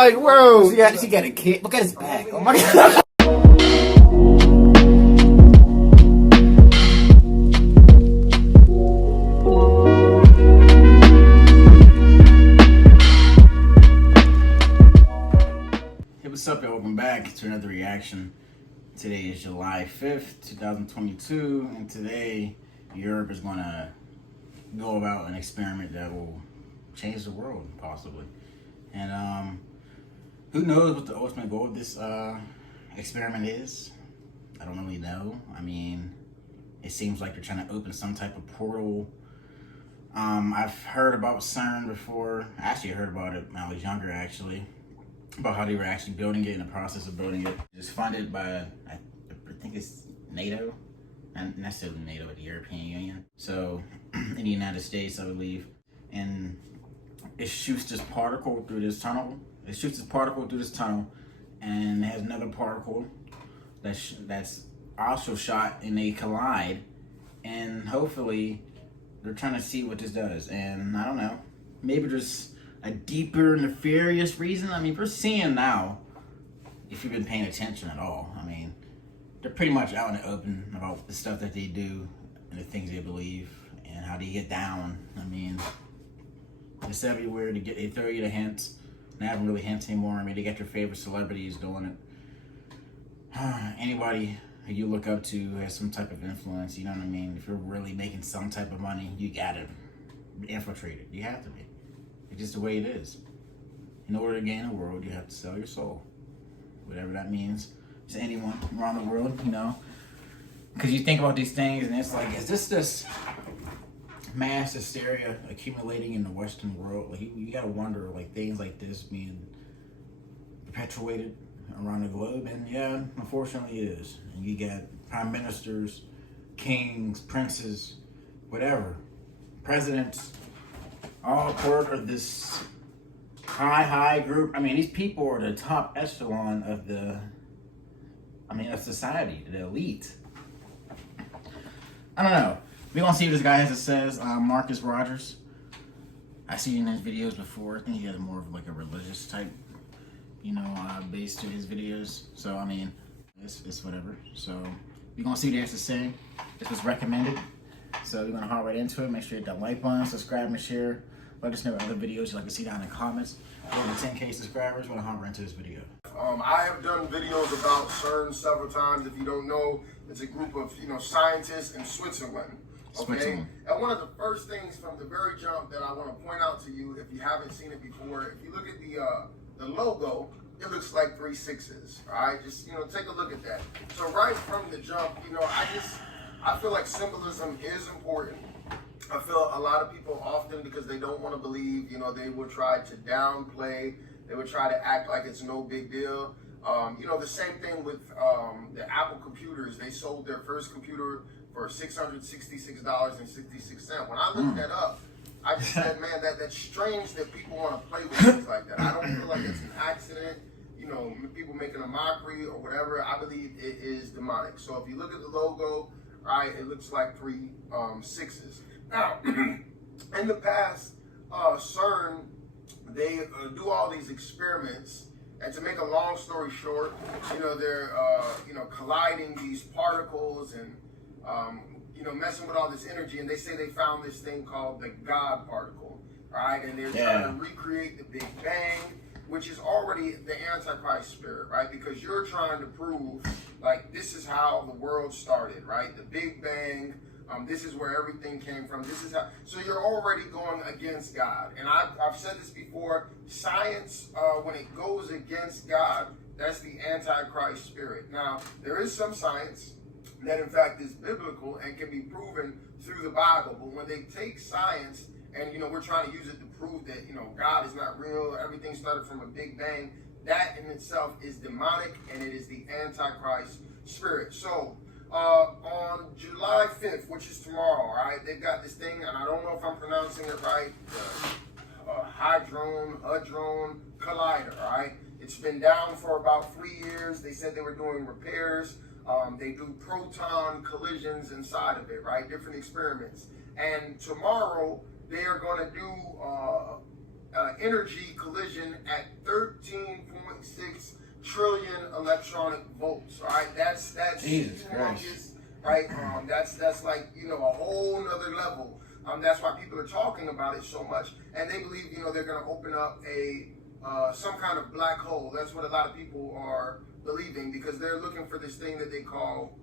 like, bro, yeah, she got a kid. Look at his back. Oh my God. Hey, what's up, y'all? Welcome back to another reaction. Today is July 5th, 2022, and today Europe is going to go about an experiment that will change the world, possibly. And who knows what the ultimate goal of this experiment is? I don't really know. I mean, it seems like they're trying to open some type of portal. I've heard about CERN before. I actually heard about it when I was younger, actually, about how they were actually building it, in the process of building it. It's funded by, I think it's NATO, not necessarily NATO, but the European Union. So in the United States, I believe. And it shoots this particle through this tunnel. It shoots this particle through this tunnel, and it has another particle that's also shot, and they collide. And hopefully, they're trying to see what this does. And I don't know, maybe there's a deeper, nefarious reason. I mean, we're seeing now, if you've been paying attention at all, I mean, they're pretty much out in the open about the stuff that they do and the things they believe and how they get down. I mean, it's everywhere. They throw you the hints. They haven't really hints anymore. I mean, they got your favorite celebrities doing it. Anybody who you look up to has some type of influence, you know what I mean? If you're really making some type of money, you gotta infiltrate it. You have to be. It's just the way it is. In order to gain the world, you have to sell your soul. Whatever that means to anyone around the world, you know? Because you think about these things and it's like, is this mass hysteria accumulating in the Western world? Like, you gotta wonder, like, things like this being perpetuated around the globe. And yeah, unfortunately it is. And you got prime ministers, kings, princes, whatever, presidents, all part of this high group. I mean, these people are the top echelon of of society, the elite. I don't know. We're gonna see what this guy has to say. Marcus Rogers. I seen in his videos before. I think he has more of like a religious type, base to his videos. So I mean, it's whatever. So we're gonna see what he has to say. This was recommended. So we're gonna hop right into it. Make sure you hit that like button, subscribe, and share. Let us know what other videos you'd like to see down in the comments. Over 10K subscribers. We're gonna hop right into this video. I have done videos about CERN several times. If you don't know, it's a group of scientists in Switzerland. Okay, and one of the first things from the very jump that I want to point out to you, if you haven't seen it before, if you look at the logo, it looks like 3 6s. All right, just take a look at that. So right from the jump, I feel like symbolism is important. I feel a lot of people often, because they don't want to believe, they will try to downplay. They would try to act like it's no big deal. The same thing with the Apple computers. They sold their first computer for $666.66. When I looked that up, I just said, man, that's strange that people want to play with things like that. I don't feel like it's an accident, people making a mockery or whatever. I believe it is demonic. So if you look at the logo, right, it looks like 3 6s. Now, in the past, CERN, they do all these experiments, and to make a long story short, they're colliding these particles and messing with all this energy, and they say they found this thing called the God particle, right? And they're trying to recreate the Big Bang, which is already the Antichrist spirit, right? Because you're trying to prove, like, this is how the world started, right? The Big Bang. This is where everything came from. This is how. So you're already going against God. And I've said this before. Science, when it goes against God, that's the Antichrist spirit. Now, there is some science that, in fact, is biblical and can be proven through the Bible. But when they take science and, we're trying to use it to prove that, God is not real, everything started from a Big Bang, that in itself is demonic, and it is the Antichrist spirit. So, on July 5th, which is tomorrow, right, they've got this thing, and I don't know if I'm pronouncing it right, the Hadron Collider, right? It's been down for about 3 years. They said they were doing repairs. They do proton collisions inside of it, right? Different experiments. And tomorrow, they are going to do energy collision at 13 electronic volts. All right, that's Jesus humongous, right? That's like, you know, a whole nother level. That's why people are talking about it so much, and they believe, you know, they're going to open up a some kind of black hole. That's what a lot of people are believing, because they're looking for this thing that they call,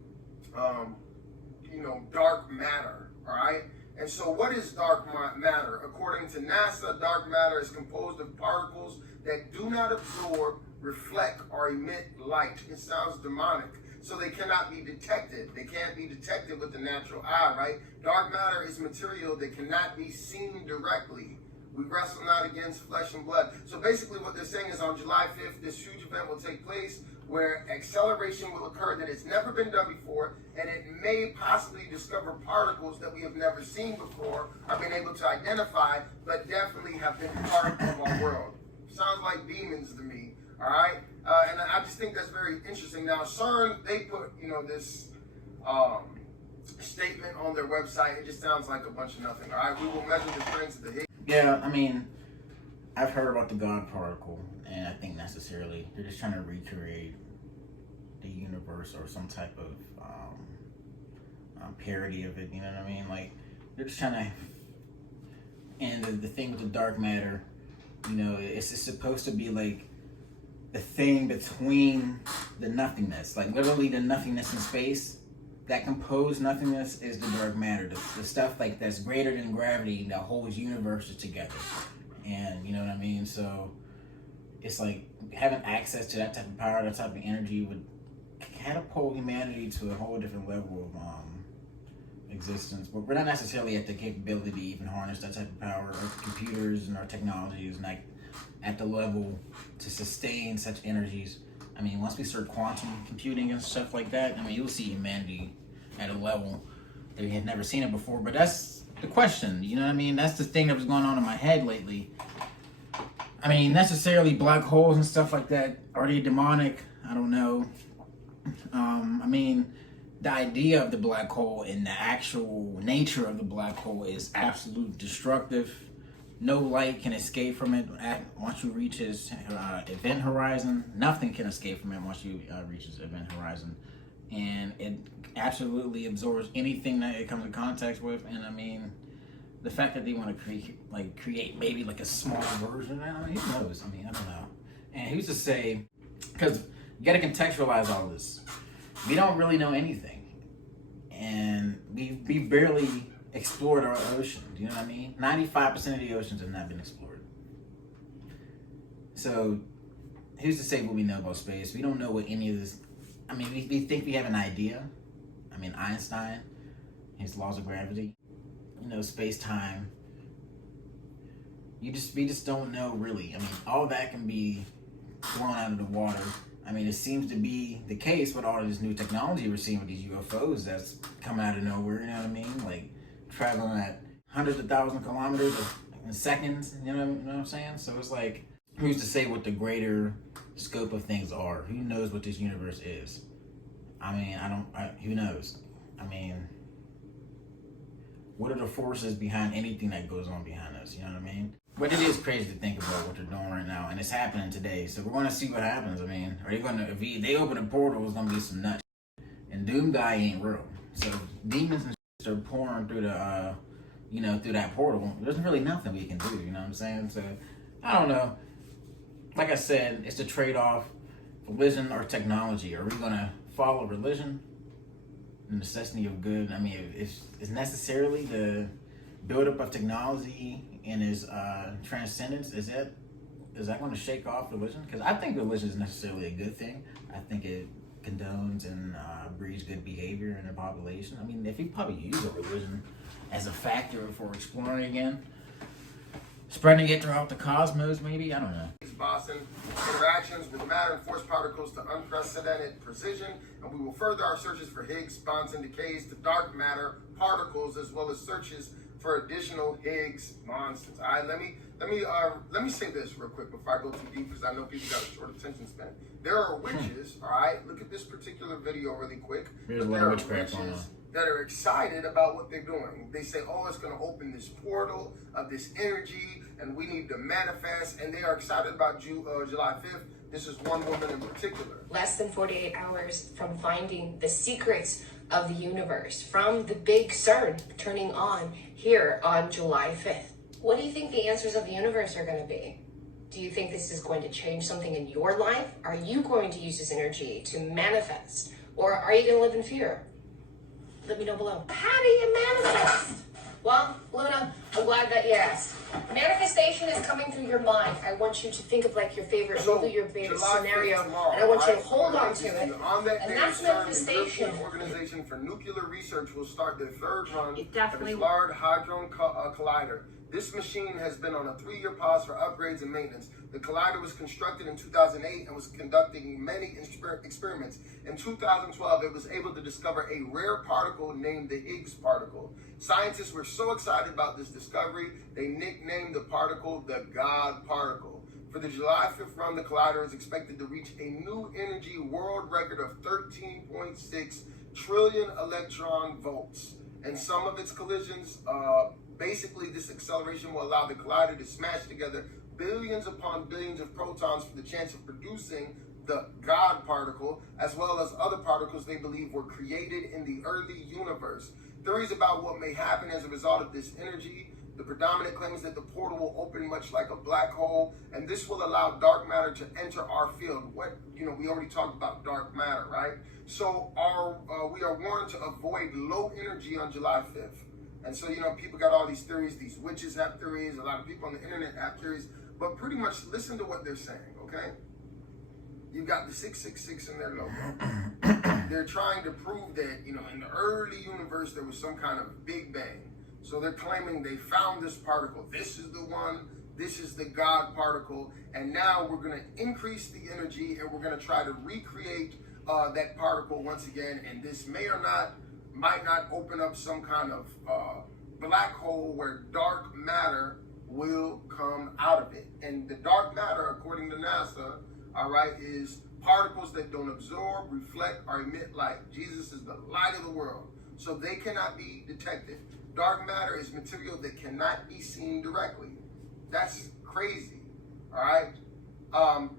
you know, dark matter. All right. And so what is dark matter? According to NASA, dark matter is composed of particles that do not absorb, reflect, or emit light. It sounds demonic. So they cannot be detected. They can't be detected with the natural eye, right? Dark matter is material that cannot be seen directly. We wrestle not against flesh and blood. So basically what they're saying is on July 5th, this huge event will take place where acceleration will occur that has never been done before, and it may possibly discover particles that we have never seen before or been able to identify, but definitely have been part of our world. Sounds like demons to me, all right? And I just think that's very interesting. Now, CERN, they put, you know, this statement on their website. It just sounds like a bunch of nothing, all right? We will measure the strength of the Higgs. Yeah, I mean, I've heard about the God particle, and I think necessarily they're just trying to recreate the universe or some type of parody of it, you know what I mean? Like, they're just trying to, and the thing with the dark matter, you know, it's supposed to be like the thing between the nothingness, like literally the nothingness in space. That composed nothingness is the dark matter, the stuff like that's greater than gravity that holds universes together. And you know what I mean? So it's like having access to that type of power, that type of energy would catapult humanity to a whole different level of existence. But we're not necessarily at the capability to even harness that type of power. Our computers and our technology is not at the level to sustain such energies. I mean, once we start quantum computing and stuff like that, I mean, you'll see humanity at a level that we had never seen it before. But that's the question, you know what I mean? That's the thing that was going on in my head lately. I mean, necessarily black holes and stuff like that, are they demonic? I don't know. I mean, the idea of the black hole and the actual nature of the black hole is absolute destructive. No light can escape from it once you reach its event horizon. Nothing can escape from it once you reach its event horizon. And it absolutely absorbs anything that it comes in contact with. And I mean, the fact that they want to create maybe like a small version, I mean, who knows? I mean, I don't know. And who's to say, because you got to contextualize all this. We don't really know anything. And we barely explored our ocean. Do you know what I mean? 95% of the oceans have not been explored. So who's to say what we know about space? We don't know what any of this. I mean, we think we have an idea. I mean, Einstein, his laws of gravity, you know, space-time. We just don't know really. I mean, all that can be blown out of the water. I mean, it seems to be the case with all of this new technology we're seeing with these UFOs that's coming out of nowhere. You know what I mean? Like traveling at hundreds of thousands of kilometers in seconds. You know what I'm saying? So it's like, who's to say what the greater scope of things are? Who knows what this universe is? I mean, who knows? I mean, what are the forces behind anything that goes on behind us? You know what I mean? But it is crazy to think about what they're doing right now, and it's happening today. So we're going to see what happens. I mean, are they going to, if they open a portal, it's going to be some nuts. And Doom Guy ain't real. So demons and shit are pouring through the, through that portal. There's really nothing we can do. You know what I'm saying? So I don't know. Like I said, it's the trade-off: religion or technology. Are we going to follow religion, the necessity of good? I mean, it's necessarily the buildup of technology and its transcendence. Is that going to shake off religion? Because I think religion is necessarily a good thing. I think it condones and breeds good behavior in the population. I mean, if you probably use a religion as a factor for exploring again, spreading it throughout the cosmos, maybe, I don't know. Boston interactions with matter and force particles to unprecedented precision, and we will further our searches for Higgs boson decays to dark matter particles, as well as searches for additional Higgs bosons. All right, let me say this real quick before I go too deep, because I know people got a short attention span. There are witches. All right, look at this particular video really quick. There's a lot of witchcraft going on. That are excited about what they're doing. They say, oh, it's going to open this portal of this energy, and we need to manifest. And they are excited about July 5th This is one woman in particular. Less than 48 hours from finding the secrets of the universe, from the big CERN turning on here on July 5th. What do you think the answers of the universe are going to be? Do you think this is going to change something in your life? Are you going to use this energy to manifest? Or are you going to live in fear? Let me know below. How do you manifest? Well, Luna, I'm glad that you asked. Manifestation is coming through your mind. I want you to think of like your favorite movie, your favorite scenario, tomorrow, and I want you right? to hold on to it. On that And day, that's CERN, the manifestation. European Organization for Nuclear Research, will start their third run It definitely of its Large Hadron Collider. This machine has been on a 3-year pause for upgrades and maintenance. The collider was constructed in 2008 and was conducting many experiments. In 2012, it was able to discover a rare particle named the Higgs particle. Scientists were so excited about this discovery, they nicknamed the particle the God particle. For the July 5th run, the collider is expected to reach a new energy world record of 13.6 trillion electron volts. And some of its collisions, basically, this acceleration will allow the collider to smash together billions upon billions of protons for the chance of producing the God particle, as well as other particles they believe were created in the early universe. Theories about what may happen as a result of this energy. The predominant claim is that the portal will open much like a black hole, and this will allow dark matter to enter our field. We already talked about dark matter, right? So we are warned to avoid low energy on July 5th. And so, people got all these theories. These witches have theories. A lot of people on the internet have theories. But pretty much listen to what they're saying, okay? You've got the 666 in their logo. They're trying to prove that, in the early universe, there was some kind of Big Bang. So they're claiming they found this particle. This is the one. This is the God particle. And now we're going to increase the energy, and we're going to try to recreate that particle once again. And this might not open up some kind of black hole where dark matter will come out of it. And the dark matter, according to NASA, all right, is particles that don't absorb, reflect, or emit light. Jesus is the light of the world, so they cannot be detected. Dark matter is material that cannot be seen directly. That's crazy, all right?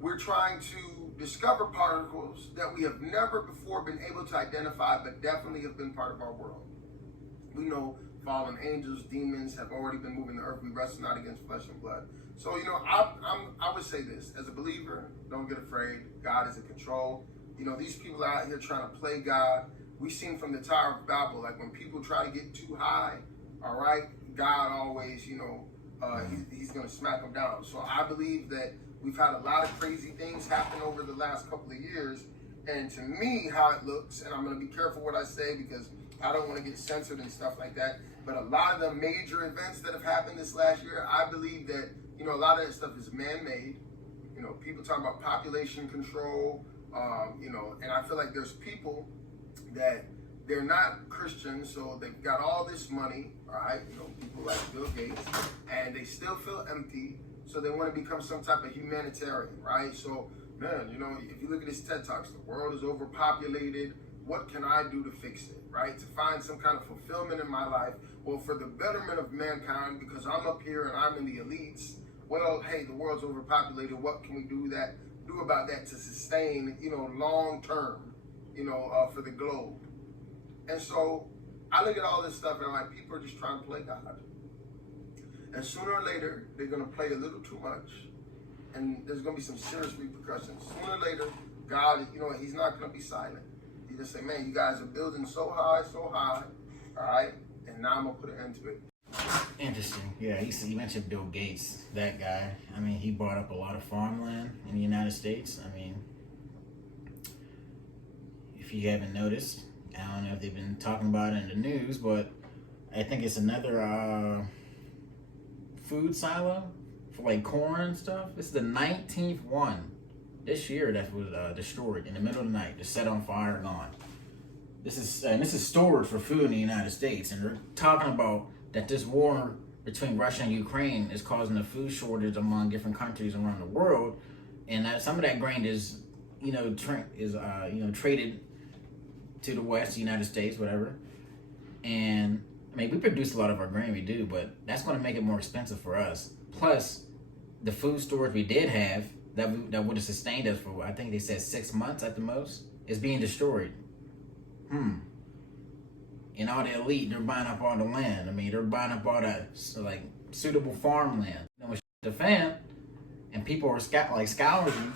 We're trying to discover particles that we have never before been able to identify, but definitely have been part of our world. We know fallen angels, demons have already been moving the earth. We wrestle not against flesh and blood. So, I would say this. As a believer, don't get afraid. God is in control. These people out here trying to play God. We've seen from the Tower of Babel, like when people try to get too high, all right, God always, he's going to smack them down. So I believe that we've had a lot of crazy things happen over the last couple of years. And to me, how it looks, and I'm going to be careful what I say because I don't want to get censored and stuff like that. But a lot of the major events that have happened this last year, I believe that, a lot of that stuff is man-made. People talk about population control, and I feel like there's people that they're not Christians, so they've got all this money, all right? People like Bill Gates, and they still feel empty, so they want to become some type of humanitarian, right? So, man, if you look at his TED Talks, the world is overpopulated. What can I do to fix it, right? To find some kind of fulfillment in my life. Well, for the betterment of mankind, because I'm up here and I'm in the elites, well, hey, the world's overpopulated. What can we do about that to sustain, long term, for the globe? And so I look at all this stuff and I'm like, people are just trying to play God. And sooner or later, they're going to play a little too much. And there's going to be some serious repercussions. Sooner or later, God, he's not going to be silent. He just say, man, you guys are building so high, all right? And now I'm going to put an end to it. Interesting. Yeah, you mentioned Bill Gates, that guy. I mean, he bought up a lot of farmland in the United States. I mean, if you haven't noticed, I don't know if they've been talking about it in the news, but I think it's another food silo for like corn and stuff. This is the 19th one this year that was destroyed in the middle of the night, just set on fire, gone. This is stored for food in the United States, and they're talking about that this war between Russia and Ukraine is causing a food shortage among different countries around the world, and that some of that grain is, traded to the West, the United States, whatever. And I mean, we produce a lot of our grain, we do, but that's going to make it more expensive for us. Plus, the food storage we did have that would have sustained us for, I think they said 6 months at the most, is being destroyed. And all the elite, they're buying up all the land. I mean, they're buying up all that like suitable farmland. You know, when the fan, and people are scouring,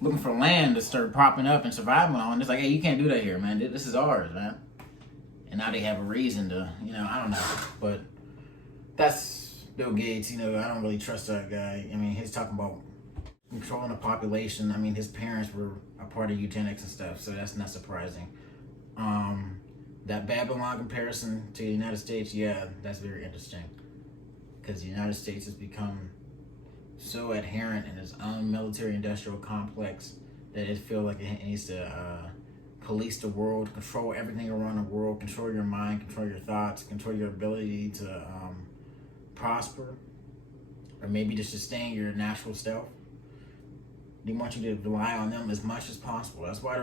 looking for land to start propping up and surviving on. It's like, hey, you can't do that here, man. This is ours, man. And now they have a reason to, you know, I don't know. But that's Bill Gates. You know, I don't really trust that guy. I mean, he's talking about controlling the population. I mean, his parents were a part of eugenics and stuff, so that's not surprising. That Babylon comparison to the United States, yeah, that's very interesting. Because the United States has become so adherent in its own military-industrial complex that it feels like it needs to police the world, control everything around the world, control your mind, control your thoughts, control your ability to prosper, or maybe to sustain your natural self. They want you to rely on them as much as possible. That's why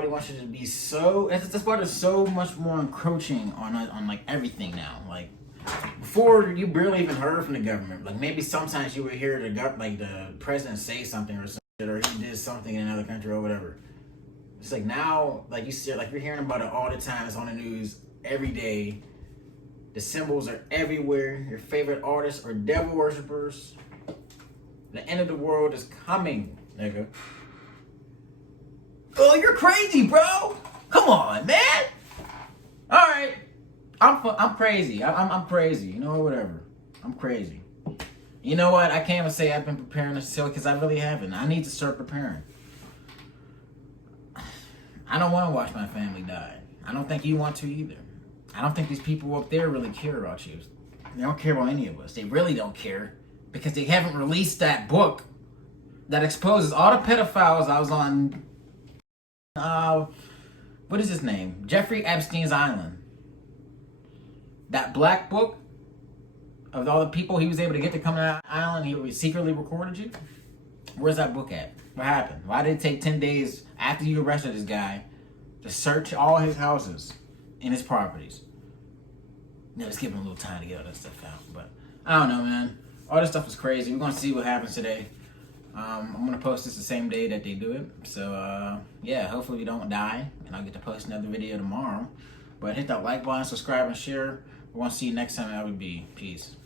they want you to be so. That's why they're so much more encroaching on like everything now. Like before, you barely even heard from the government. Like maybe sometimes you would hear the president say something or something, or he did something in another country or whatever. It's like now, like you're hearing about it all the time. It's on the news every day. The symbols are everywhere. Your favorite artists are devil worshippers. The end of the world is coming, nigga. Oh, you're crazy, bro. Come on, man. All right. I'm crazy. I'm crazy. You know, whatever. I'm crazy. You know what? I can't even say I've been preparing this show because I really haven't. I need to start preparing. I don't want to watch my family die. I don't think you want to either. I don't think these people up there really care about you. They don't care about any of us. They really don't care because they haven't released that book that exposes all the pedophiles I was on. What is his name? Jeffrey Epstein's Island. That black book of all the people he was able to get to come to that island, he secretly recorded you. Where's that book at? What happened? Why did it take 10 days after you arrested this guy to search all his houses and his properties? No, just give him a little time to get all that stuff out. But I don't know, man. All this stuff is crazy. We're gonna see what happens today. I'm gonna post this the same day that they do it. So yeah, hopefully we don't die, and I'll get to post another video tomorrow. But hit that like button, subscribe, and share. We're gonna see you next time. That would be peace.